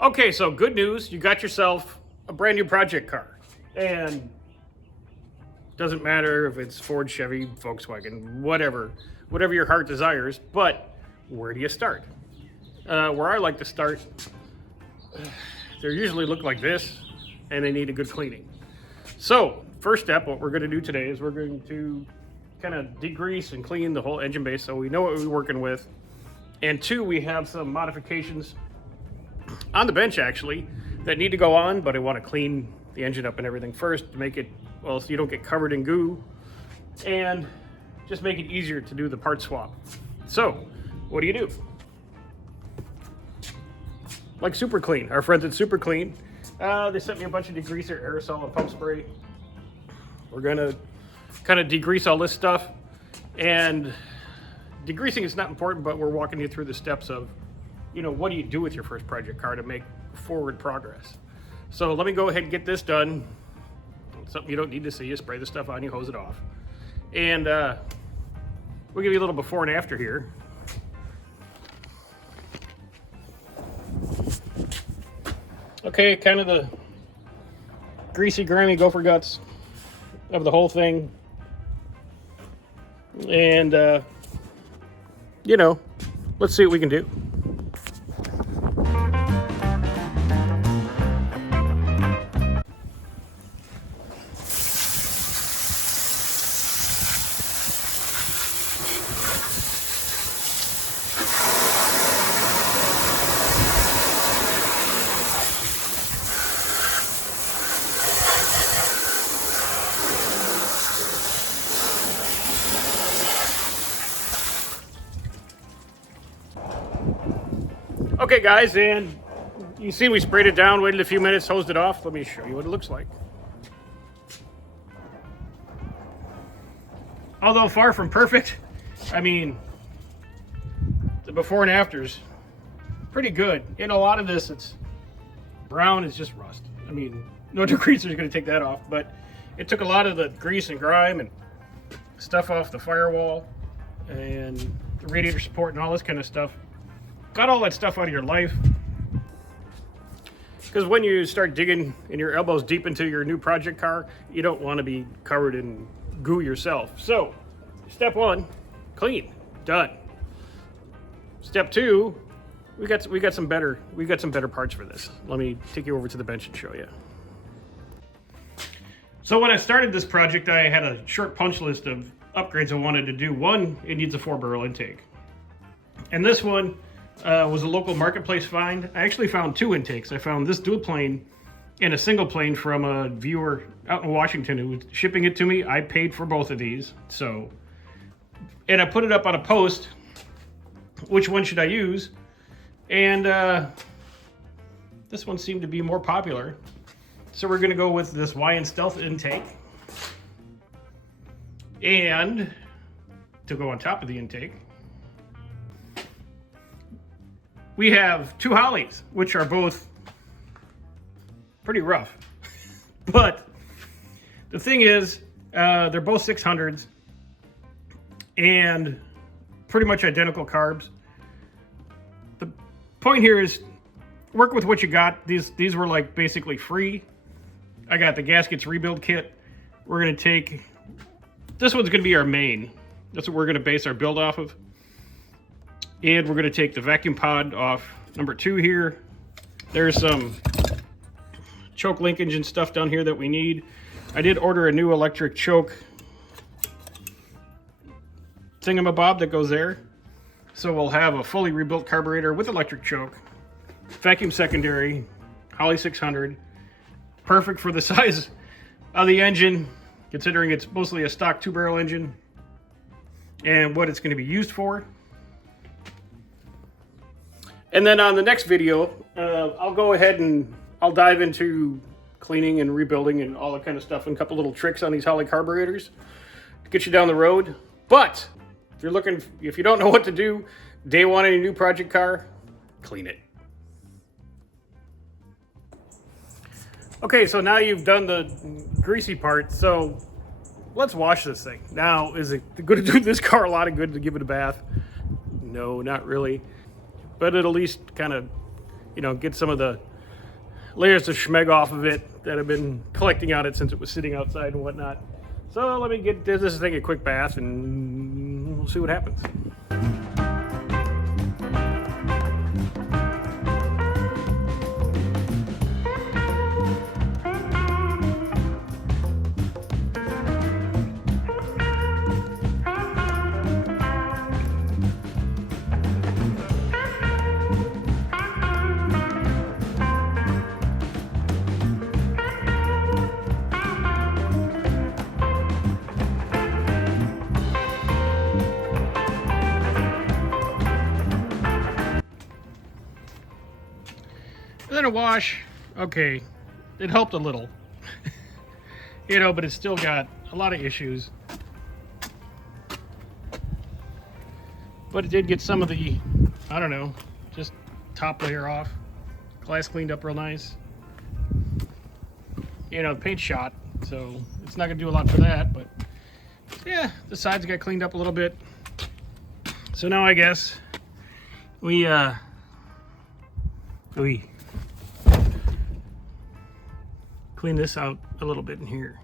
Okay, so good news, you got yourself a brand new project car. And doesn't matter if it's Ford, Chevy, Volkswagen, whatever your heart desires, but where do you start? Where I like to start, they usually look like this, and they need a good cleaning. So, first step, what we're going to do today is we're going to kind of degrease and clean the whole engine base so we know what we're working with. And two, we have some modifications on the bench actually that need to go on, but I want to clean the engine up and everything first to make it, well, so you don't get covered in goo and just make it easier to do the part swap. So, what do? Like Super Clean, our friends at Super Clean, they sent me a bunch of degreaser, aerosol, and pump spray. We're gonna kind of degrease all this stuff, and degreasing is not important, but we're walking you through the steps of, you know, what do you do with your first project car to make forward progress. So let me go ahead and get this done. Something you don't need to see, you spray the stuff on, you hose it off. And we'll give you a little before and after here. Okay, kind of the greasy, grimy gopher guts of the whole thing. And, you know, let's see what we can do. Okay guys, and you see we sprayed it down, waited a few minutes, hosed it off. Let me show you what it looks like. Although far from perfect, I mean, the before and afters, pretty good. In a lot of this, it's brown, it's just rust. I mean, no degreaser is going to take that off, but it took a lot of the grease and grime and stuff off the firewall and the radiator support and all this kind of stuff. Got all that stuff out of your life. Because when you start digging in your elbows deep into your new project car, you don't want to be covered in goo yourself. So, step one, clean, done. Step two, we got some better parts for this. Let me take you over to the bench and show you. So when I started this project, I had a short punch list of upgrades I wanted to do. One, it needs a 4-barrel intake. And this one was a local marketplace find. I actually found 2 intakes. I found this dual plane and a single plane from a viewer out in Washington who was shipping it to me. I paid for both of these. So, and I put it up on a post. Which one should I use? And this one seemed to be more popular. So we're gonna go with this YN Stealth intake. And to go on top of the intake, we have 2 Hollies, which are both pretty rough. But the thing is, they're both 600s and pretty much identical carbs. The point here is work with what you got. These were like basically free. I got the gaskets rebuild kit. We're gonna take, this one's gonna be our main. That's what we're gonna base our build off of. And we're going to take the vacuum pod off number 2 here. There's some choke linkage and stuff down here that we need. I did order a new electric choke thingamabob that goes there. So we'll have a fully rebuilt carburetor with electric choke, vacuum secondary, Holly 600. Perfect for the size of the engine, considering it's mostly a stock 2-barrel engine and what it's going to be used for. And then on the next video, I'll go ahead and I'll dive into cleaning and rebuilding and all that kind of stuff and a couple little tricks on these Holly carburetors to get you down the road. But if you don't know what to do, day one in a new project car, clean it. Okay, so now you've done the greasy part, so let's wash this thing. Now, is it going to do this car a lot of good to give it a bath? No, not really. But it'll at least kind of you know, get some of the layers of smaug off of it that have been collecting on it since it was sitting outside and whatnot. So let me give this thing a quick bath and we'll see what happens. Then a wash, okay, it helped a little, you know, but it's still got a lot of issues. But it did get some of the, I don't know, just top layer off. Glass cleaned up real nice. You know, the paint shot, so it's not gonna do a lot for that, but yeah, the sides got cleaned up a little bit. So now I guess we clean this out a little bit in here.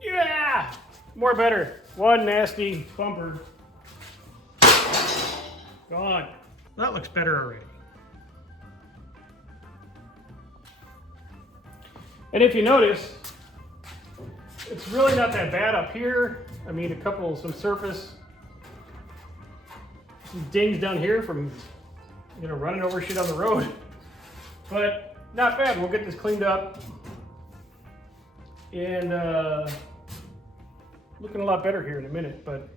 Yeah, more better. One nasty bumper gone. That looks better already. And if you notice, it's really not that bad up here. I mean, some surface, some dings down here from, you know, running over shit on the road. But not bad. We'll get this cleaned up. And looking a lot better here in a minute. But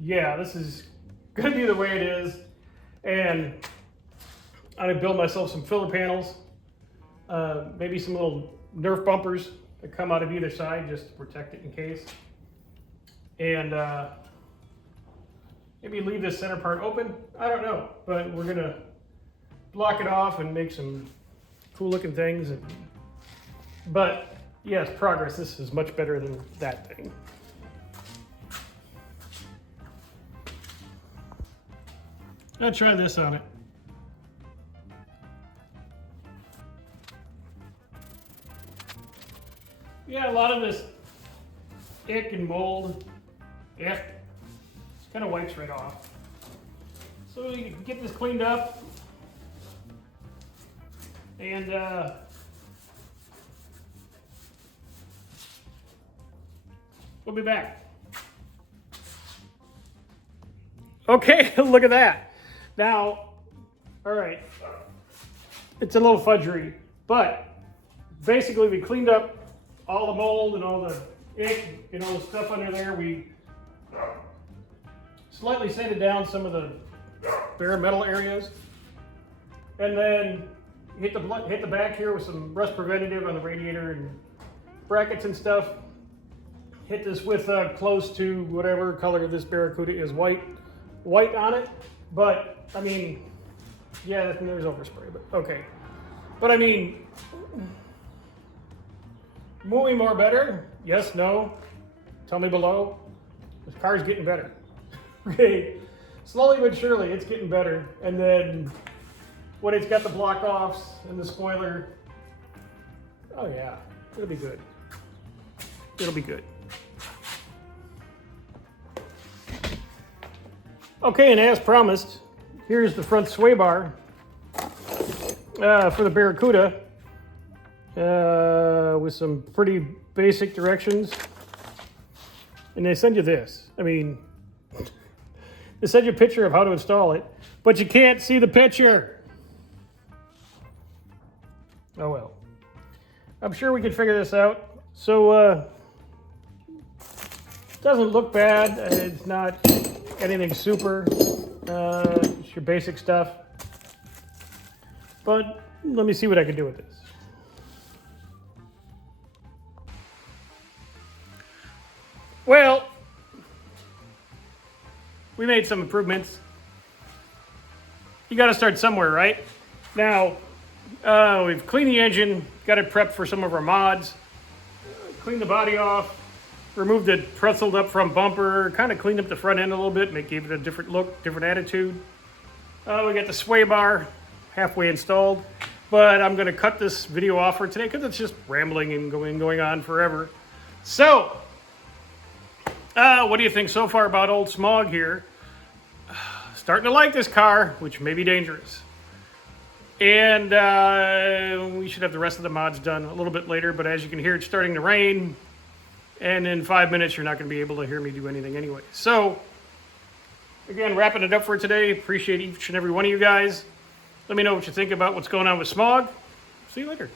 yeah, this is gonna be the way it is. And I'm gonna build myself some filler panels. Maybe some little Nerf bumpers that come out of either side just to protect it in case. And maybe leave this center part open. I don't know, but we're gonna block it off and make some cool looking things. But yes, progress. This is much better than that thing. I'll try this on it. Yeah, a lot of this ick and mold, just kind of wipes right off. So you can get this cleaned up, and we'll be back. Okay, look at that. Now, all right, it's a little fudgery, but basically we cleaned up all the mold and all the ick and all the stuff under there. We slightly sanded down some of the bare metal areas, and then hit the back here with some rust preventative on the radiator and brackets and stuff. Hit this with close to whatever color this Barracuda is, white on it. But I mean, yeah, there's overspray, but okay. But I mean, moving more better? Yes, no? Tell me below. This car's getting better. Okay, slowly but surely it's getting better. And then when it's got the block offs and the spoiler, oh yeah, it'll be good. It'll be good. Okay, and as promised, here's the front sway bar for the Barracuda. With some pretty basic directions. And they send you this. I mean, they send you a picture of how to install it, but you can't see the picture. Oh well. I'm sure we could figure this out. So, it doesn't look bad. It's not anything super. It's your basic stuff. But let me see what I can do with this. Well, we made some improvements. you got to start somewhere, right? Now, we've cleaned the engine, got it prepped for some of our mods, cleaned the body off, removed the pretzeled up front bumper, kind of cleaned up the front end a little bit, gave it a different look, different attitude. We got the sway bar halfway installed, but I'm going to cut this video off for today because it's just rambling and going on forever. So, what do you think so far about old Smaug here? Starting to like this car, which may be dangerous. And we should have the rest of the mods done a little bit later, but as you can hear, it's starting to rain. And in 5 minutes, you're not going to be able to hear me do anything anyway. So, again, wrapping it up for today. Appreciate each and every one of you guys. Let me know what you think about what's going on with Smaug. See you later.